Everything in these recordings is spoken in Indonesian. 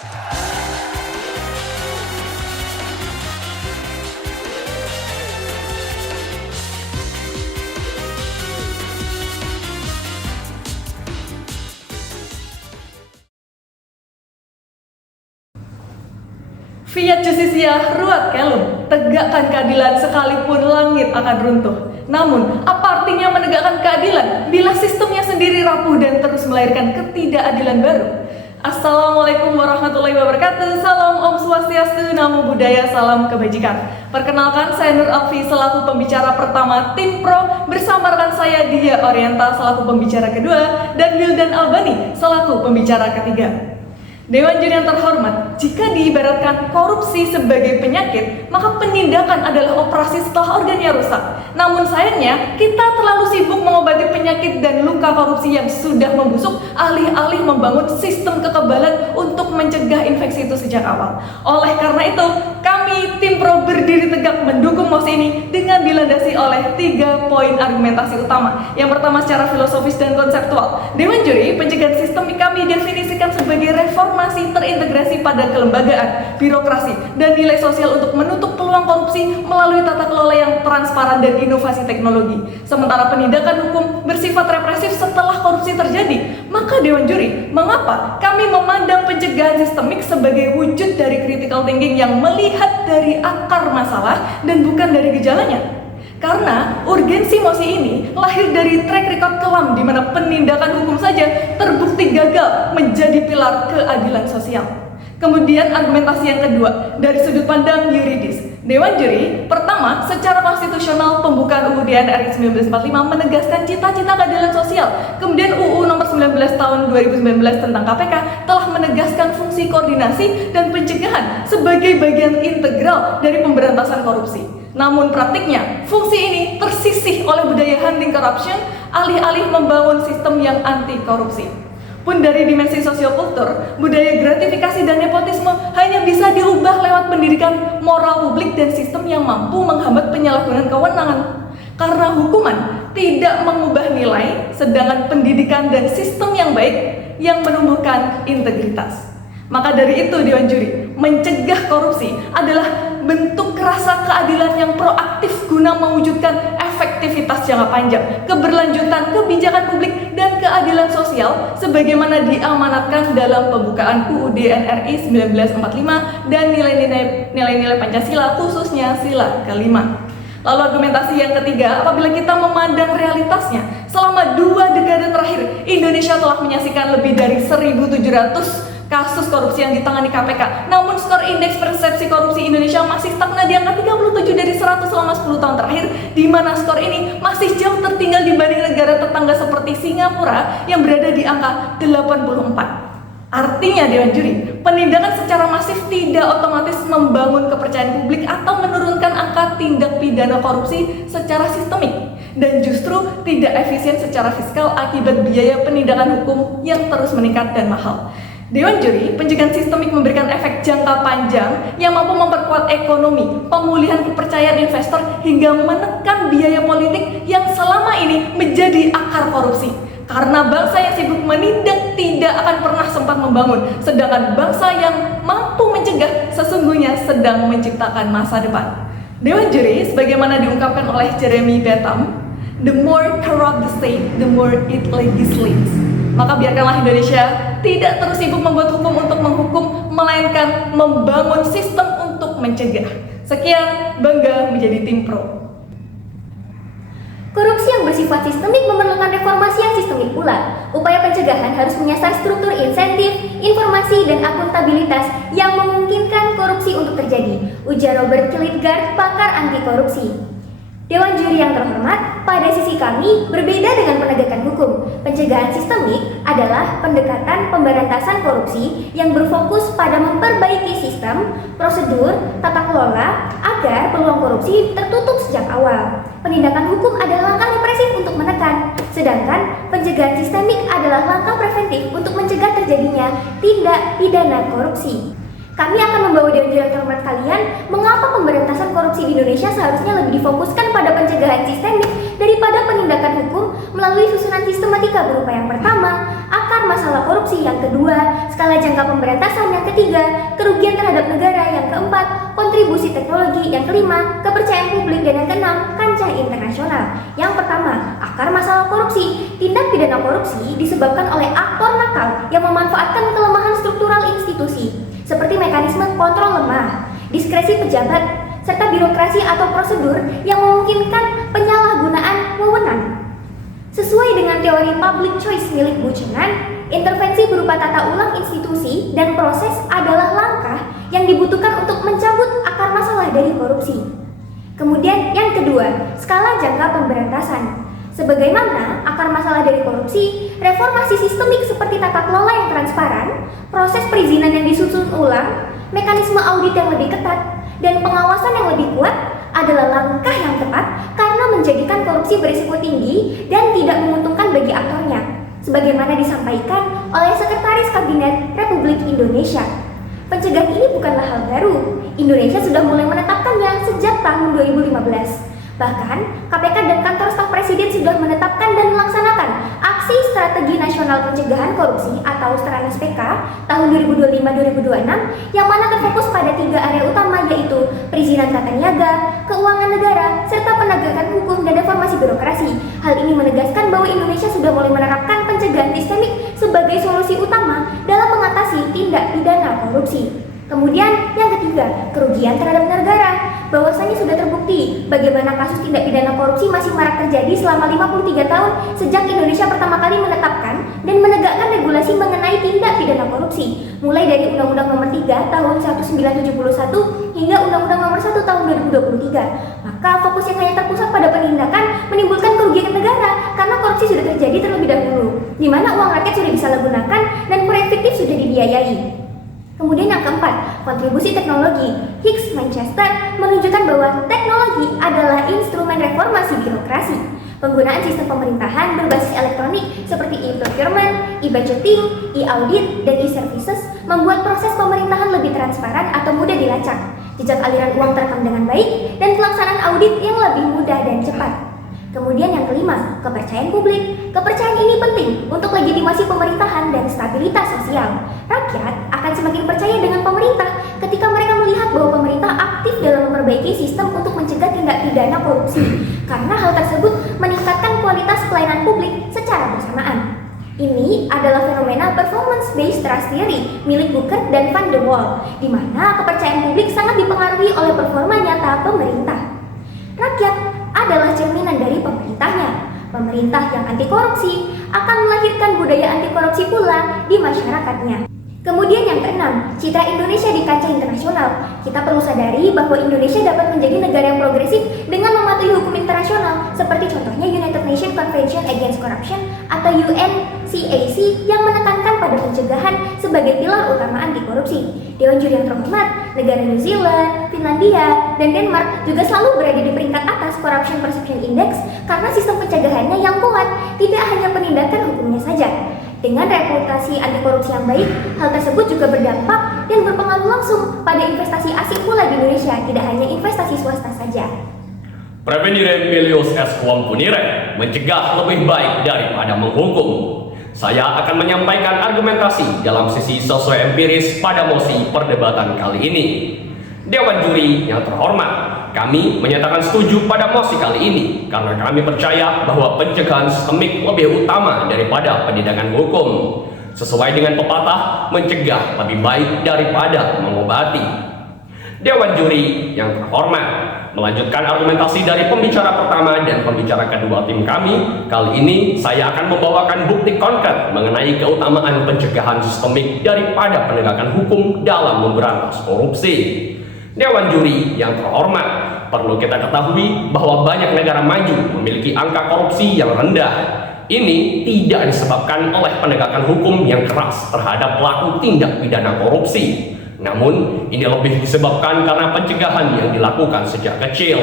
Fiat Justisia ruat kelum, tegakkan keadilan sekalipun langit akan runtuh. Namun, apa artinya menegakkan keadilan bila sistemnya sendiri rapuh dan terus melahirkan ketidakadilan baru? Assalamualaikum warahmatullahi wabarakatuh. Salam Om Swastiastu, Namo Buddhaya, salam kebajikan. Perkenalkan, saya Nur Alfi selaku pembicara pertama Tim Pro, bersama rekan saya Dia Oriental selaku pembicara kedua, dan Wildan Albani selaku pembicara ketiga. Dewan Juri yang terhormat, jika diibaratkan korupsi sebagai penyakit, maka penindakan adalah operasi setelah organnya rusak. Namun sayangnya, kita terlalu sibuk mengobati penyakit dan luka korupsi yang sudah membusuk, alih-alih membangun sistem kekebalan untuk mencegah infeksi itu sejak awal. Oleh karena itu, kami Tim Pro berdiri tegak mendukung mosi ini dengan dilandasi oleh 3 poin argumentasi utama. Yang pertama secara filosofis dan konseptual. Dewan Juri pencegahan sistemik kami definisikan sebagai reformasi terintegrasi pada kelembagaan, birokrasi, dan nilai sosial untuk menutup peluang korupsi melalui tata kelola yang transparan dan inovasi teknologi. Sementara penindakan hukum bersifat represif setelah korupsi terjadi. Maka Dewan Juri, mengapa kami memandang pencegahan sistemik sebagai wujud dari critical thinking yang melihat dari akar masalah dan bukan dari gejalanya? Karena urgensi mosi ini lahir dari track record kelam di mana penindakan hukum saja terbukti gagal menjadi pilar keadilan sosial. Kemudian argumentasi yang kedua dari sudut pandang yuridis. Dewan Juri, pertama, secara konstitusional pembukaan UUD RI 1945 menegaskan cita-cita keadilan sosial. Kemudian UU nomor 19 tahun 2019 tentang KPK telah menegaskan fungsi koordinasi dan pencegahan sebagai bagian integral dari pemberantasan korupsi. Namun praktiknya, fungsi ini tersisih oleh budaya hunting corruption alih-alih membangun sistem yang anti korupsi. Pun dari dimensi sosiokultur, budaya gratifikasi dan nepotisme hanya bisa diubah lewat pendidikan moral publik dan sistem yang mampu menghambat penyalahgunaan kewenangan. Karena hukuman tidak mengubah nilai, sedangkan pendidikan dan sistem yang baik yang menumbuhkan integritas. Maka dari itu Dewan Juri, mencegah korupsi adalah bentuk rasa keadilan yang proaktif guna mewujudkan efektivitas jangka panjang, keberlanjutan kebijakan publik, dan keadilan sosial sebagaimana diamanatkan dalam pembukaan UUD RI 1945 dan nilai-nilai Pancasila, khususnya sila kelima. Lalu argumentasi yang ketiga, apabila kita memandang realitasnya, selama 2 dekade terakhir, Indonesia telah menyaksikan lebih dari 1.700 kasus korupsi yang ditangani KPK. Namun skor indeks persepsi korupsi Indonesia masih stagnan di angka 37 dari 100 selama 10 tahun terakhir, di mana skor ini masih jauh tertinggal dibanding negara tetangga seperti Singapura yang berada di angka 84. Artinya Dewan Juri, penindakan secara masif tidak otomatis membangun kepercayaan publik atau menurunkan angka tindak pidana korupsi secara sistemik, dan justru tidak efisien secara fiskal akibat biaya penindakan hukum yang terus meningkat dan mahal. Dewan Juri, pencegahan sistemik memberikan efek jangka panjang yang mampu memperkuat ekonomi, pemulihan kepercayaan investor, hingga menekan biaya politik yang selama ini menjadi akar korupsi. Karena bangsa yang sibuk menindak tidak akan pernah sempat membangun, sedangkan bangsa yang mampu mencegah sesungguhnya sedang menciptakan masa depan. Dewan Juri, sebagaimana diungkapkan oleh Jeremy Bentham, the more corrupt the state, the more it legislates. Maka biarkanlah Indonesia tidak terus sibuk membuat hukum untuk menghukum, melainkan membangun sistem untuk mencegah. Sekian, bangga menjadi Tim Pro. Korupsi yang bersifat sistemik memerlukan reformasi yang sistemik pula. Upaya pencegahan harus menyasar struktur insentif, informasi, dan akuntabilitas yang memungkinkan korupsi untuk terjadi, ujar Robert Kilitgard, pakar anti korupsi. Dewan Juri yang terhormat, pada sisi kami berbeda dengan penegakan hukum. Pencegahan sistemik adalah pendekatan pemberantasan korupsi yang berfokus pada memperbaiki sistem, prosedur, tata kelola agar peluang korupsi tertutup sejak awal. Penindakan hukum adalah langkah represif untuk menekan, sedangkan pencegahan sistemik adalah langkah preventif untuk mencegah terjadinya tindak pidana korupsi. Kami akan membawa dewan juri yang terhormat kalian mengapa pemberantasan korupsi di Indonesia seharusnya lebih difokuskan pada pencegahan sistemik daripada penindakan hukum melalui susunan sistematika berupa yang pertama, akar masalah korupsi, yang kedua, skala jangka pemberantasan, yang ketiga, kerugian terhadap negara, yang keempat, kontribusi teknologi, yang kelima, kepercayaan publik, dan yang keenam, kancah internasional. Yang pertama, akar masalah korupsi. Tindak pidana korupsi disebabkan oleh aktor nakal yang memanfaatkan kelemahan struktural institusi seperti mekanisme kontrol lemah, diskresi pejabat, serta birokrasi atau prosedur yang memungkinkan penyalahgunaan wewenang. Sesuai dengan teori public choice milik Buchanan, intervensi berupa tata ulang institusi dan proses adalah langkah yang dibutuhkan untuk mencabut akar masalah dari korupsi. Kemudian yang kedua, skala jangka pemberantasan. Sebagaimana akar masalah dari korupsi, reformasi sistemik seperti tata kelola yang transparan, proses perizinan yang disusun ulang, mekanisme audit yang lebih ketat, dan pengawasan yang lebih kuat adalah langkah yang tepat karena menjadikan korupsi berisiko tinggi dan tidak menguntungkan bagi aktornya, sebagaimana disampaikan oleh Sekretaris Kabinet Republik Indonesia. Pencegahan ini bukanlah hal baru. Indonesia sudah mulai menetapkannya sejak tahun 2015. Bahkan, KPK dan Kantor Staf Presiden sudah menetapkan dan melaksanakan Aksi Strategi Nasional Pencegahan Korupsi atau Stranas PK tahun 2025-2026 yang mana terfokus pada 3 area utama, yaitu perizinan tata niaga, keuangan negara, serta penegakan hukum dan reformasi birokrasi. Hal ini menegaskan bahwa Indonesia sudah mulai menerapkan pencegahan sistemik sebagai solusi utama dalam mengatasi tindak pidana korupsi. Kemudian yang ketiga, kerugian terhadap negara. Bahwasanya sudah terbukti bagaimana kasus tindak pidana korupsi masih marak terjadi selama 53 tahun sejak Indonesia pertama kali menetapkan dan menegakkan regulasi mengenai tindak pidana korupsi, mulai dari Undang-Undang Nomor 3 Tahun 1971 hingga Undang-Undang Nomor 1 Tahun 2023. Maka fokus yang hanya terpusat pada penindakan menimbulkan kerugian negara karena korupsi sudah terjadi terlebih dahulu, di mana uang rakyat sudah disalahgunakan dan proyek fiktif sudah dibiayai. Kemudian yang keempat, kontribusi teknologi. Hicks Manchester menunjukkan bahwa teknologi adalah instrumen reformasi birokrasi. Penggunaan sistem pemerintahan berbasis elektronik seperti e-procurement, e-budgeting, e-audit, dan e-services membuat proses pemerintahan lebih transparan atau mudah dilacak, jejak aliran uang terekam dengan baik, dan pelaksanaan audit yang lebih mudah dan cepat. Kemudian yang kelima, kepercayaan publik. Kepercayaan ini penting untuk legitimasi pemerintahan dan stabilitas sosial. Rakyat akan semakin percaya dengan pemerintah ketika mereka melihat bahwa pemerintah aktif dalam memperbaiki sistem untuk mencegah tindak pidana korupsi, karena hal tersebut meningkatkan kualitas pelayanan publik secara bersamaan. Ini adalah fenomena performance-based trust theory milik Booker dan Van de Waal, di mana kepercayaan publik sangat dipengaruhi oleh performa nyata pemerintah. Rakyat adalah cerminan dari pemerintahnya. Pemerintah yang anti korupsi akan melahirkan budaya anti korupsi pula di masyarakatnya. Kemudian yang keenam, citra Indonesia di kancah internasional. Kita perlu sadari bahwa Indonesia dapat menjadi negara yang progresif dengan mematuhi hukum internasional, seperti contohnya United Nations Convention Against Corruption atau UNCAC yang menekankan pada pencegahan sebagai pilar utama anti korupsi. Dewan juri yang terhormat, negara New Zealand, Finlandia, dan Denmark juga selalu berada di peringkat atas Corruption Perception Index karena sistem pencegahannya yang kuat, tidak hanya penindakan hukumnya saja. Dengan reputasi anti korupsi yang baik, hal tersebut juga berdampak dan berpengaruh langsung pada investasi asing pula di Indonesia, tidak hanya investasi swasta saja. Prevenire melius est quam punire, mencegah lebih baik daripada menghukum. Saya akan menyampaikan argumentasi dalam sisi sosio-empiris pada mosi perdebatan kali ini. Dewan juri yang terhormat, kami menyatakan setuju pada mosi kali ini karena kami percaya bahwa pencegahan sistemik lebih utama daripada penindakan hukum. Sesuai dengan pepatah, mencegah lebih baik daripada mengobati. Dewan juri yang terhormat, melanjutkan argumentasi dari pembicara pertama dan pembicara kedua tim kami, kali ini saya akan membawakan bukti konkret mengenai keutamaan pencegahan sistemik daripada penegakan hukum dalam memberantas korupsi. Dewan juri yang terhormat, perlu kita ketahui bahwa banyak negara maju memiliki angka korupsi yang rendah. Ini tidak disebabkan oleh penegakan hukum yang keras terhadap pelaku tindak pidana korupsi. Namun, ini lebih disebabkan karena pencegahan yang dilakukan sejak kecil.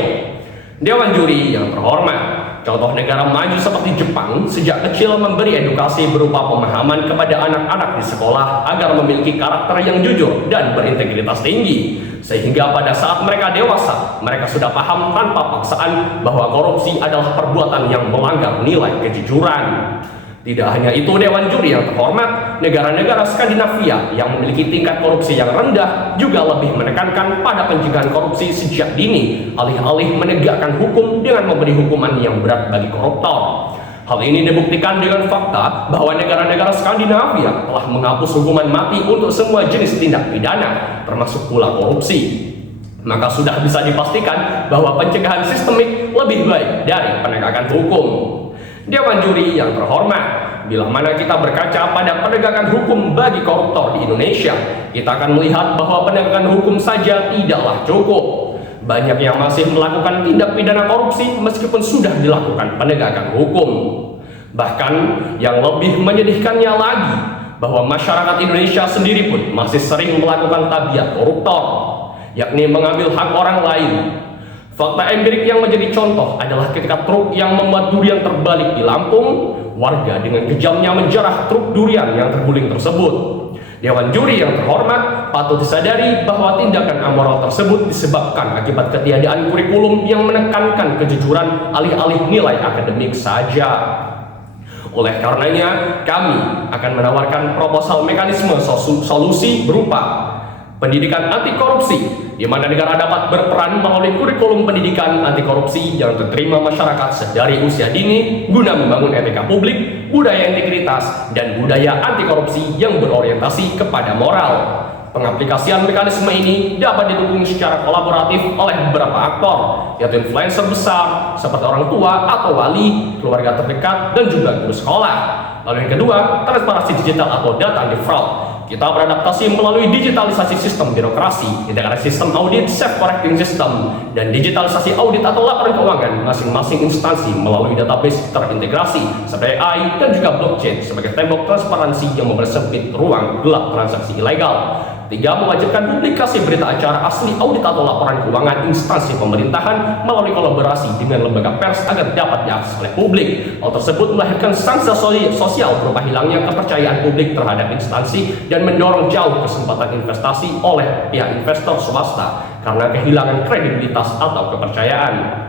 Dewan juri yang terhormat, Contoh negara maju seperti Jepang sejak kecil memberi edukasi berupa pemahaman kepada anak-anak di sekolah agar memiliki karakter yang jujur dan berintegritas tinggi. Sehingga pada saat mereka dewasa, mereka sudah paham tanpa paksaan bahwa korupsi adalah perbuatan yang melanggar nilai kejujuran. Tidak hanya itu, Dewan Juri yang terhormat, negara-negara Skandinavia yang memiliki tingkat korupsi yang rendah juga lebih menekankan pada pencegahan korupsi sejak dini, alih-alih menegakkan hukum dengan memberi hukuman yang berat bagi koruptor. Hal ini dibuktikan dengan fakta bahwa negara-negara Skandinavia telah menghapus hukuman mati untuk semua jenis tindak pidana, termasuk pula korupsi. Maka sudah bisa dipastikan bahwa pencegahan sistemik lebih baik dari penegakan hukum. Dewan Juri yang terhormat, bila mana kita berkaca pada penegakan hukum bagi koruptor di Indonesia, kita akan melihat bahwa penegakan hukum saja tidaklah cukup. Banyak yang masih melakukan tindak pidana korupsi meskipun sudah dilakukan penegakan hukum. Bahkan yang lebih menyedihkannya lagi, bahwa masyarakat Indonesia sendiri pun masih sering melakukan tabiat koruptor, yakni mengambil hak orang lain. Fakta empirik yang menjadi contoh adalah ketika truk yang membuat durian terbalik di Lampung, warga dengan kejamnya menjarah truk durian yang terguling tersebut. Dewan Juri yang terhormat patut disadari bahwa tindakan amoral tersebut disebabkan akibat ketiadaan kurikulum yang menekankan kejujuran alih-alih nilai akademik saja. Oleh karenanya, kami akan menawarkan proposal mekanisme solusi berupa pendidikan anti korupsi, di mana negara dapat berperan melalui kurikulum pendidikan anti korupsi yang diterima masyarakat sedari usia dini guna membangun etika publik, budaya integritas, dan budaya anti korupsi yang berorientasi kepada moral. Pengaplikasian mekanisme ini dapat didukung secara kolaboratif oleh beberapa aktor, yaitu influencer besar seperti orang tua atau wali, keluarga terdekat, dan juga guru sekolah. Lalu yang kedua, transparansi digital atau data anti fraud. Kita beradaptasi melalui digitalisasi sistem birokrasi, integrasi sistem audit, self-correcting system, dan digitalisasi audit atau laporan keuangan masing-masing instansi melalui database terintegrasi seperti AI dan juga blockchain sebagai tembok transparansi yang mempersempit ruang gelap transaksi ilegal. 3. Mewajibkan publikasi berita acara asli audit atau laporan keuangan instansi pemerintahan melalui kolaborasi dengan lembaga pers agar dapat diakses oleh publik. Hal tersebut melahirkan sanksi sosial berupa hilangnya kepercayaan publik terhadap instansi dan mendorong jauh kesempatan investasi oleh pihak investor swasta karena kehilangan kredibilitas atau kepercayaan.